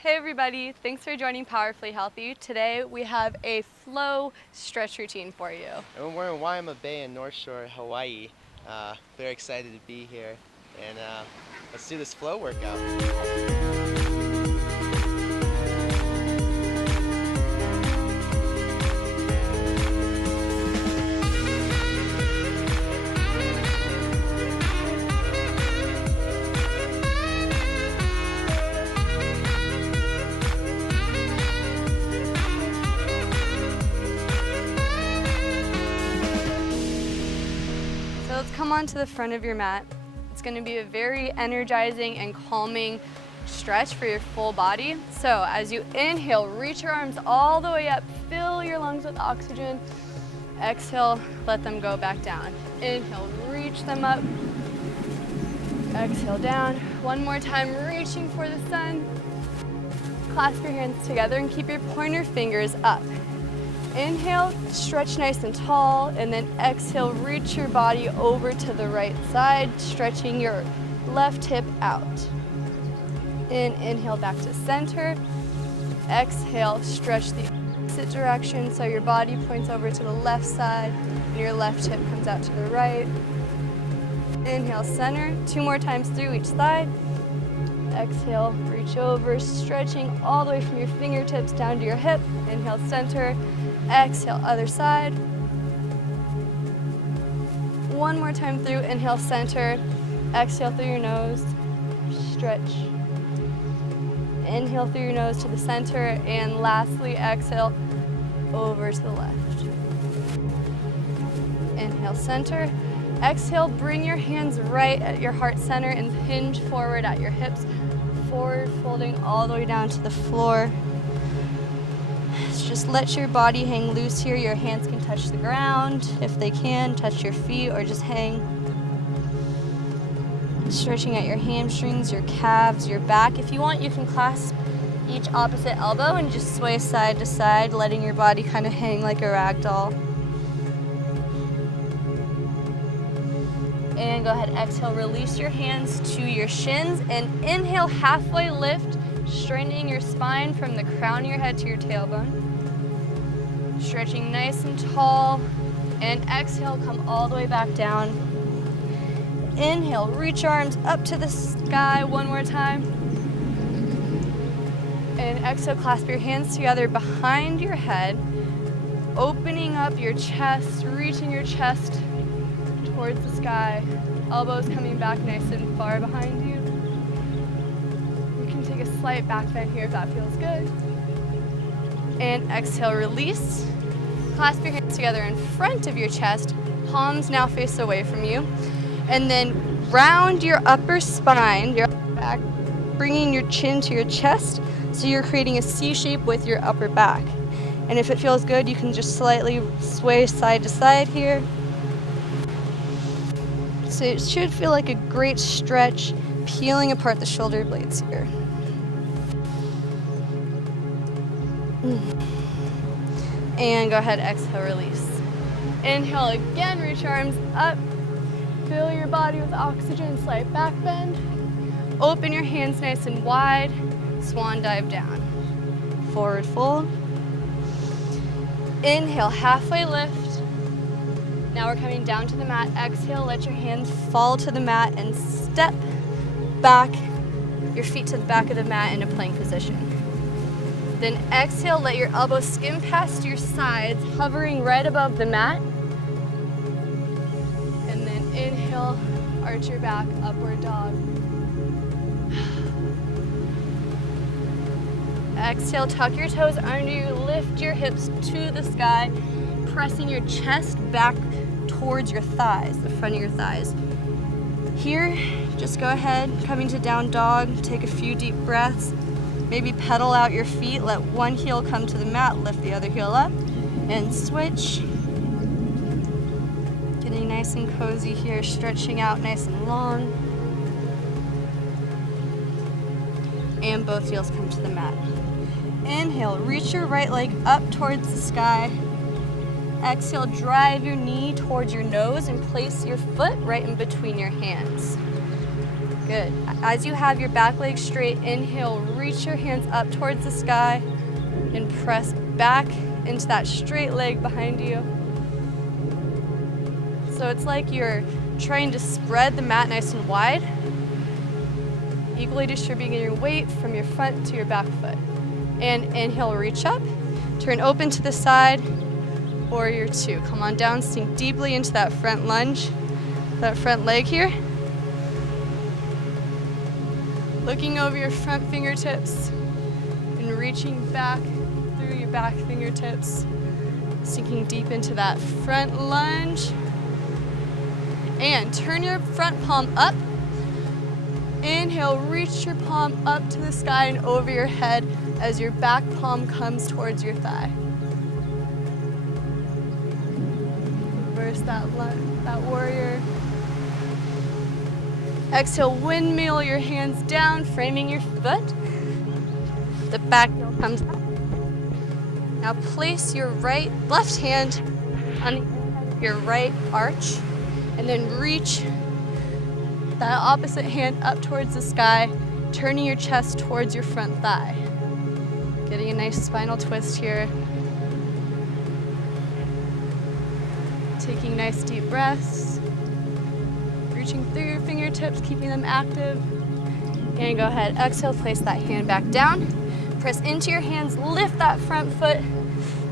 Hey everybody, thanks for joining Powerfully Healthy. Today we have a flow stretch routine for you. And we're in Waimea Bay in North Shore, Hawaii. Very excited to be here, and let's do this flow workout. So let's come onto the front of your mat. It's going to be a very energizing and calming stretch for your full body. So as you inhale, reach your arms all the way up, fill your lungs with oxygen. Exhale, let them go back down. Inhale, reach them up. Exhale down. One more time, reaching for the sun. Clasp your hands together and keep your pointer fingers up. Inhale, stretch nice and tall, and then exhale, reach your body over to the right side, stretching your left hip out. Inhale back to center. Exhale, stretch the opposite direction so your body points over to the left side and your left hip comes out to the right. Inhale, center. 2 more times through each side. Exhale, reach over, stretching all the way from your fingertips down to your hip. Inhale, center. Exhale, other side. 1 more time through. Inhale, center. Exhale through your nose. Stretch. Inhale through your nose to the center. And lastly, exhale over to the left. Inhale, center. Exhale, bring your hands right at your heart center and hinge forward at your hips. Forward folding all the way down to the floor. Just let your body hang loose here. Your hands can touch the ground if they can, touch your feet or just hang. Stretching at your hamstrings, your calves, your back. If you want, you can clasp each opposite elbow and just sway side to side, letting your body kind of hang like a rag doll. And go ahead, exhale, release your hands to your shins and inhale, halfway lift, straightening your spine from the crown of your head to your tailbone. Stretching nice and tall, and exhale, come all the way back down. Inhale, reach your arms up to the sky 1 more time. And exhale, clasp your hands together behind your head, opening up your chest, reaching your chest towards the sky. Elbows coming back nice and far behind you. You can take a slight back bend here if that feels good. And exhale, release. Clasp your hands together in front of your chest. Palms now face away from you. And then round your upper spine, your back, bringing your chin to your chest. So you're creating a C shape with your upper back. And if it feels good, you can just slightly sway side to side here. So it should feel like a great stretch, peeling apart the shoulder blades here. And go ahead, exhale, release. Inhale again, reach your arms up. Fill your body with oxygen, slight back bend. Open your hands nice and wide. Swan dive down. Forward fold. Inhale, halfway lift. Now we're coming down to the mat. Exhale, let your hands fall to the mat and step back your feet to the back of the mat in a plank position. Then exhale, let your elbows skim past your sides, hovering right above the mat. And then inhale, arch your back, upward dog. Exhale, tuck your toes under you, lift your hips to the sky, pressing your chest back towards your thighs, the front of your thighs. Here, just go ahead, coming to down dog, take a few deep breaths. Maybe pedal out your feet, let one heel come to the mat, lift the other heel up, and switch. Getting nice and cozy here, stretching out nice and long. And both heels come to the mat. Inhale, reach your right leg up towards the sky. Exhale, drive your knee towards your nose and place your foot right in between your hands. Good. As you have your back leg straight, inhale, reach your hands up towards the sky and press back into that straight leg behind you. So it's like you're trying to spread the mat nice and wide, equally distributing your weight from your front to your back foot. And inhale, reach up, turn open to the side, warrior two. Come on down, sink deeply into that front lunge, that front leg here. Looking over your front fingertips and reaching back through your back fingertips, sinking deep into that front lunge. And turn your front palm up. Inhale, reach your palm up to the sky and over your head as your back palm comes towards your thigh. Reverse that warrior. Exhale, windmill your hands down, framing your foot. The back heel comes up. Now place your left hand on your right arch, and then reach that opposite hand up towards the sky, turning your chest towards your front thigh. Getting a nice spinal twist here. Taking nice deep breaths. Reaching through your fingertips, keeping them active. And go ahead, exhale, place that hand back down. Press into your hands, lift that front foot.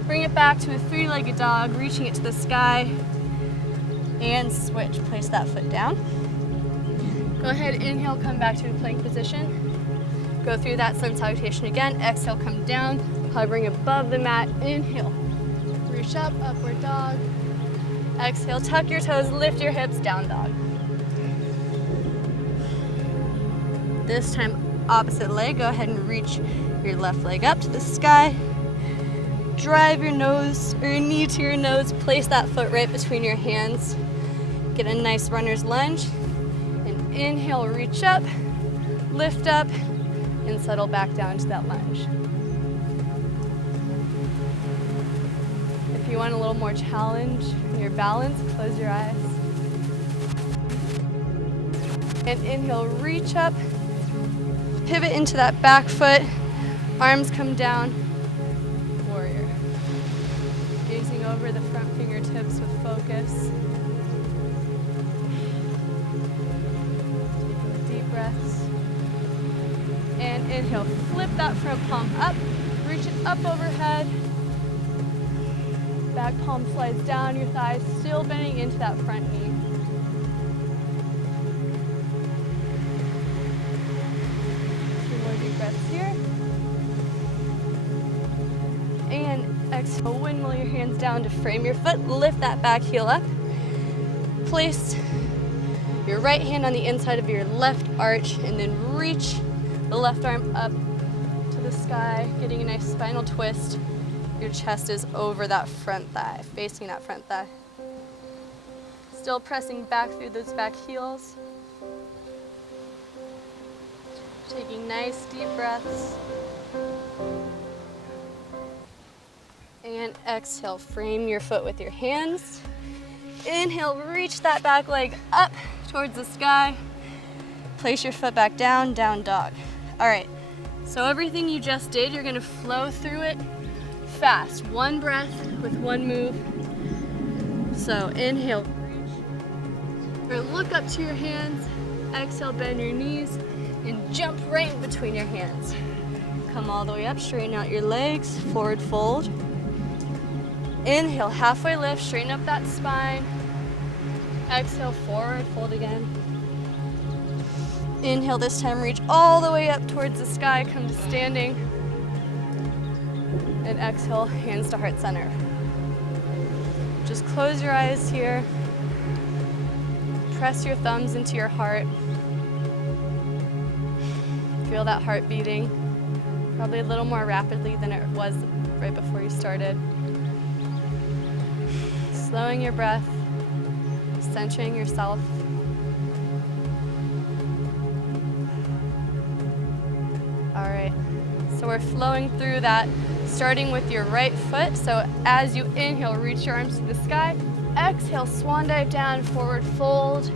Bring it back to a three-legged dog, reaching it to the sky. And switch, place that foot down. Go ahead, inhale, come back to a plank position. Go through that sun salutation again. Exhale, come down, hovering above the mat. Inhale, reach up, upward dog. Exhale, tuck your toes, lift your hips, down dog. This time, opposite leg, go ahead and reach your left leg up to the sky. Drive your knee to your nose, place that foot right between your hands. Get a nice runner's lunge. And inhale, reach up, lift up, and settle back down to that lunge. If you want a little more challenge in your balance, close your eyes. And inhale, reach up, pivot into that back foot, arms come down, warrior. Gazing over the front fingertips with focus. Taking deep breaths. And inhale, flip that front palm up, reach it up overhead. Back palm slides down your thighs, still bending into that front knee. Two more deep breaths here. And exhale, windmill your hands down to frame your foot, lift that back heel up. Place your right hand on the inside of your left arch and then reach the left arm up to the sky, getting a nice spinal twist. Your chest is over that front thigh, facing that front thigh. Still pressing back through those back heels. Taking nice deep breaths. And exhale, frame your foot with your hands. Inhale, reach that back leg up towards the sky. Place your foot back down, down dog. All right, so everything you just did, you're gonna flow through it fast. One breath with one move. So inhale, reach, or look up to your hands. Exhale, bend your knees and jump right in between your hands. Come all the way up, straighten out your legs, forward fold. Inhale, halfway lift, straighten up that spine. Exhale, forward fold again. Inhale, this time reach all the way up towards the sky, come to standing. And exhale, hands to heart center. Just close your eyes here. Press your thumbs into your heart. Feel that heart beating, probably a little more rapidly than it was right before you started. Slowing your breath, centering yourself. All right, so we're flowing through that, starting with your right foot. So as you inhale, reach your arms to the sky. Exhale, swan dive down, forward fold.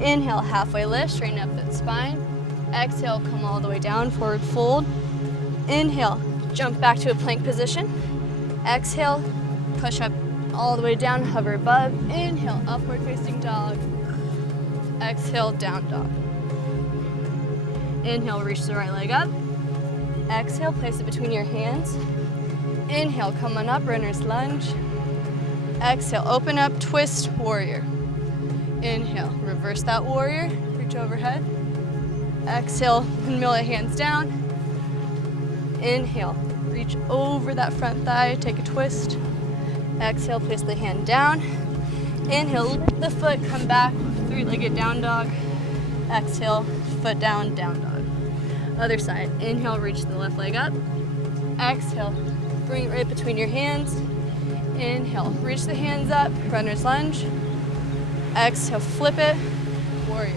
Inhale, halfway lift, straighten up that spine. Exhale, come all the way down, forward fold. Inhale, jump back to a plank position. Exhale, push up all the way down, hover above. Inhale, upward facing dog. Exhale, down dog. Inhale, reach the right leg up. Exhale, place it between your hands. Inhale, come on up, runner's lunge. Exhale, open up, twist, warrior. Inhale, reverse that warrior, reach overhead. Exhale, windmill it, hands down. Inhale, reach over that front thigh, take a twist. Exhale, place the hand down. Inhale, lift the foot, come back, three-legged down dog. Exhale, foot down, down dog. Other side, inhale, reach the left leg up. Exhale, bring it right between your hands. Inhale, reach the hands up, runner's lunge. Exhale, flip it, warrior.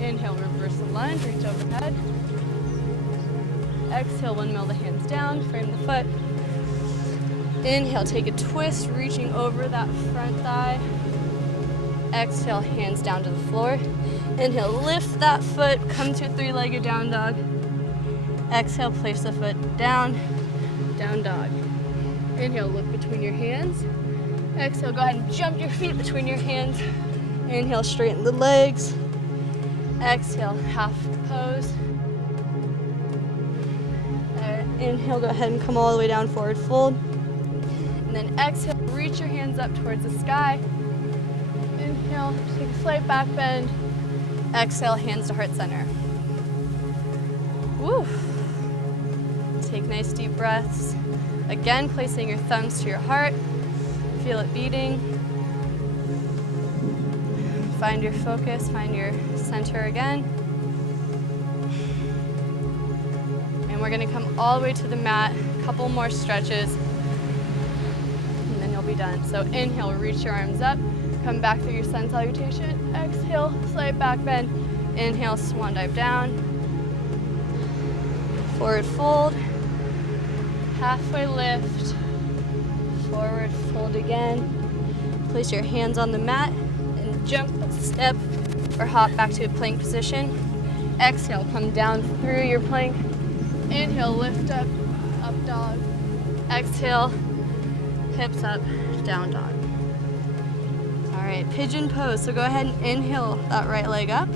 Inhale, reverse the lunge, reach overhead. Exhale, windmill the hands down, frame the foot. Inhale, take a twist, reaching over that front thigh. Exhale, hands down to the floor. Inhale, lift that foot, come to a three-legged down dog. Exhale, place the foot down, down dog. Inhale, look between your hands. Exhale, go ahead and jump your feet between your hands. Inhale, straighten the legs. Exhale, half pose. Inhale, go ahead and come all the way down, forward fold. And then exhale, reach your hands up towards the sky. Inhale, take a slight back bend. Exhale, hands to heart center. Woo. Take nice deep breaths. Again, placing your thumbs to your heart. Feel it beating. Find your focus, find your center again. And we're gonna come all the way to the mat, a couple more stretches, and then you'll be done. So inhale, reach your arms up, come back through your sun salutation. Exhale, slight back bend. Inhale, swan dive down. Forward fold, halfway lift, forward fold again. Place your hands on the mat and jump, step, or hop back to a plank position. Exhale, come down through your plank. Inhale, lift up, up dog. Exhale, hips up, down dog. All right, pigeon pose. So go ahead and inhale that right leg up.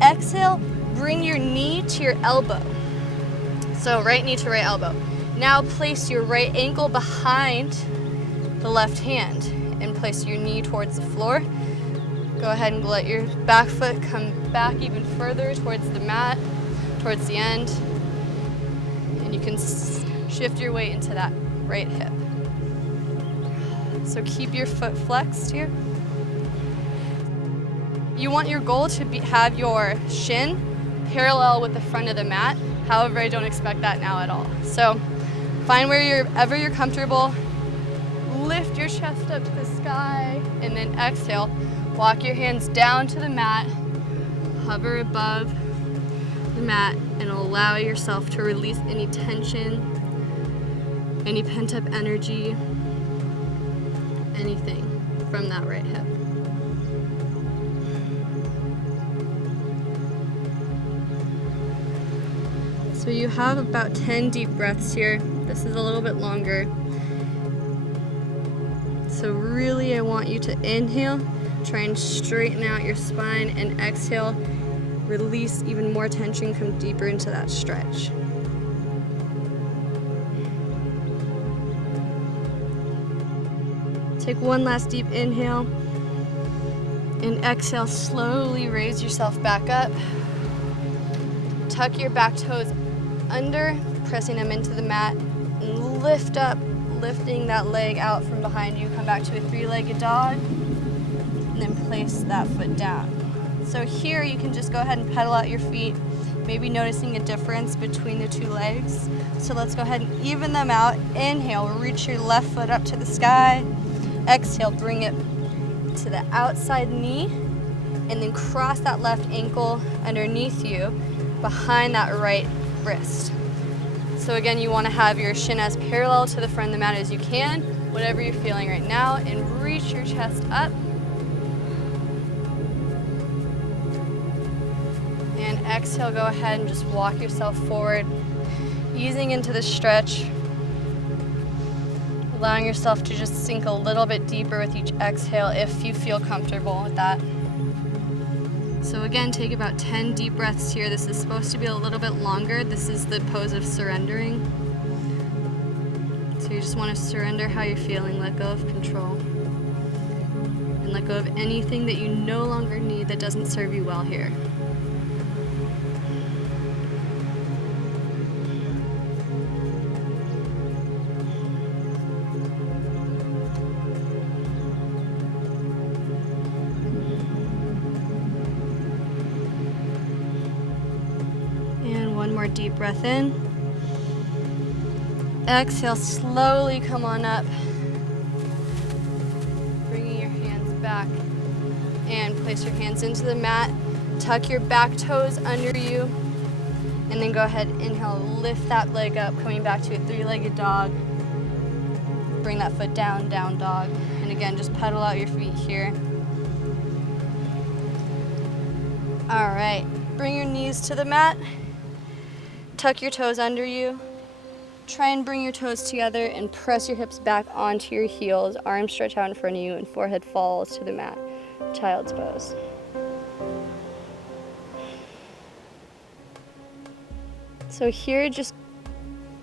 Exhale, bring your knee to your elbow. So right knee to right elbow. Now place your right ankle behind the left hand and place your knee towards the floor. Go ahead and let your back foot come back even further towards the mat, towards the end. And you can shift your weight into that right hip. So keep your foot flexed here. You want your goal to have your shin parallel with the front of the mat. However, I don't expect that now at all. So find wherever you're comfortable. Lift your chest up to the sky and then exhale. Walk your hands down to the mat. Hover above the mat and allow yourself to release any tension, any pent-up energy, anything from that right hip. So you have about 10 deep breaths here. This is a little bit longer. So really I want you to inhale, try and straighten out your spine, and exhale, release even more tension, come deeper into that stretch. Take one last deep inhale, and exhale, slowly raise yourself back up. Tuck your back toes under, pressing them into the mat, and lift up, lifting that leg out from behind you. Come back to a three-legged dog, and then place that foot down. So here you can just go ahead and pedal out your feet, maybe noticing a difference between the two legs. So let's go ahead and even them out. Inhale, reach your left foot up to the sky. Exhale, bring it to the outside knee, and then cross that left ankle underneath you behind that right wrist. So again, you want to have your shin as parallel to the front of the mat as you can, whatever you're feeling right now, and reach your chest up. exhale, go ahead and just walk yourself forward, easing into the stretch, allowing yourself to just sink a little bit deeper with each exhale if you feel comfortable with that. So again, take about 10 deep breaths here. This is supposed to be a little bit longer. This is the pose of surrendering. So you just want to surrender how you're feeling, let go of control, and let go of anything that you no longer need that doesn't serve you well here. One more deep breath in. Exhale, slowly come on up. Bringing your hands back and place your hands into the mat. Tuck your back toes under you. And then go ahead, inhale, lift that leg up, coming back to a three-legged dog. Bring that foot down, down dog. And again, just pedal out your feet here. All right, bring your knees to the mat. Tuck your toes under you. Try and bring your toes together and press your hips back onto your heels. Arms stretch out in front of you and forehead falls to the mat. Child's pose. So here, just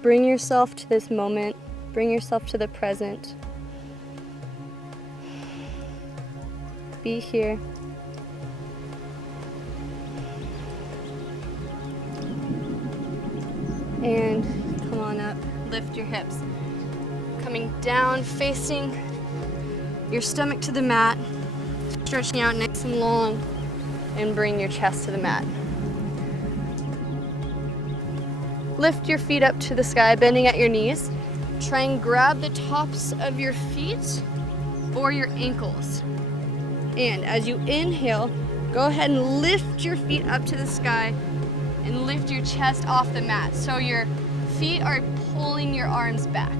bring yourself to this moment. Bring yourself to the present. Be here. And come on up, lift your hips. Coming down, facing your stomach to the mat, stretching out nice and long, and bring your chest to the mat. Lift your feet up to the sky, bending at your knees. Try and grab the tops of your feet or your ankles. And as you inhale, go ahead and lift your feet up to the sky and lift your chest off the mat. So your feet are pulling your arms back.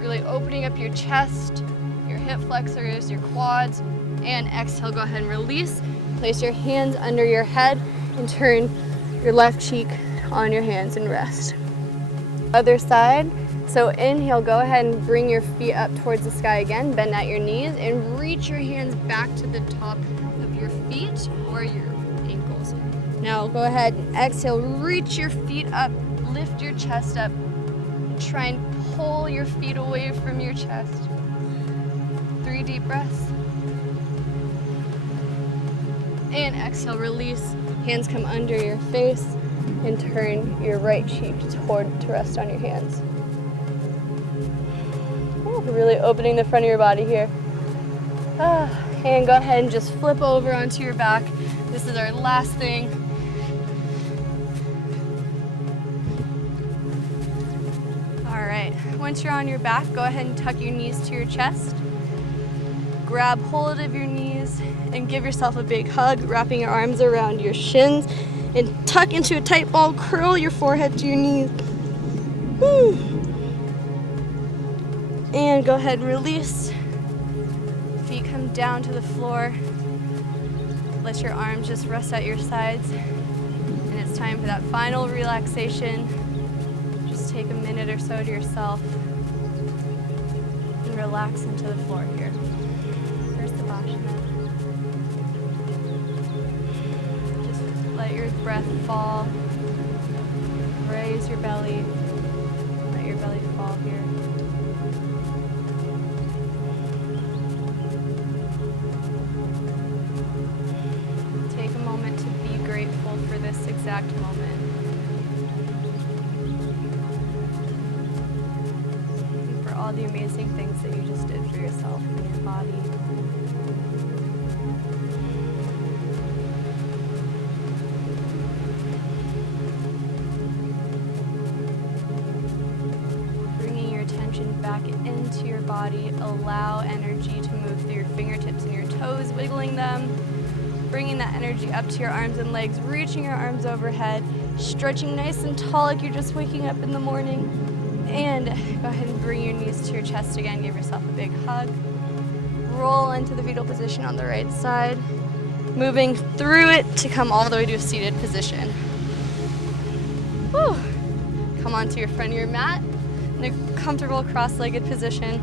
Really opening up your chest, your hip flexors, your quads, and exhale, go ahead and release. Place your hands under your head and turn your left cheek on your hands and rest. Other side. So inhale, go ahead and bring your feet up towards the sky again, bend at your knees, and reach your hands back to the top of your feet or your ankles. Now go ahead and exhale, reach your feet up, lift your chest up, try and pull your feet away from your chest. 3 deep breaths. And exhale, release, hands come under your face, and turn your right cheek to rest on your hands. Ooh, really opening the front of your body here. And go ahead and just flip over onto your back. This is our last thing. All right, once you're on your back, go ahead and tuck your knees to your chest. Grab hold of your knees and give yourself a big hug, wrapping your arms around your shins, and tuck into a tight ball, curl your forehead to your knees. And go ahead and release. Feet come down to the floor. Let your arms just rest at your sides. And it's time for that final relaxation. Just take a minute or so to yourself and relax into the floor here. First Savasana. Just let your breath fall. Raise your belly. Let your belly fall here. Take a moment to be grateful for this exact moment. And for all the amazing things that you just did for yourself and your body. Bringing your attention back into your body, allow energy to move through your fingertips and your toes, wiggling them. Bringing that energy up to your arms and legs, reaching your arms overhead, stretching nice and tall like you're just waking up in the morning. And go ahead and bring your knees to your chest again. Give yourself a big hug. Roll into the fetal position on the right side. moving through it to come all the way to a seated position. Whew. Come onto your front of your mat in a comfortable cross-legged position.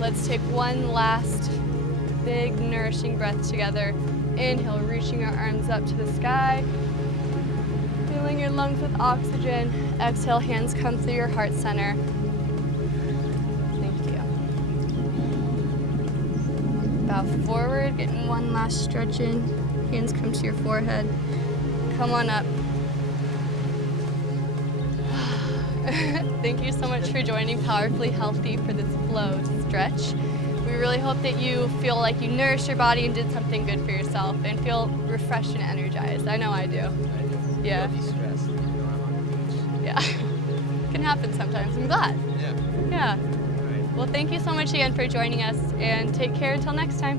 Let's take one last big nourishing breath together. Inhale, reaching your arms up to the sky. Filling your lungs with oxygen. Exhale, hands come through your heart center. Thank you. Bow forward, getting one last stretch in. Hands come to your forehead. Come on up. Thank you so much for joining Powerfully Healthy for this flow stretch. We really hope that you feel like you nourished your body and did something good for yourself and feel refreshed and energized. I know I do. I do. Yeah. Don't be stressed. You know, I'm on the beach. Yeah. Can happen sometimes. I'm glad. Yeah. Yeah. All right. Well, thank you so much again for joining us, and take care until next time.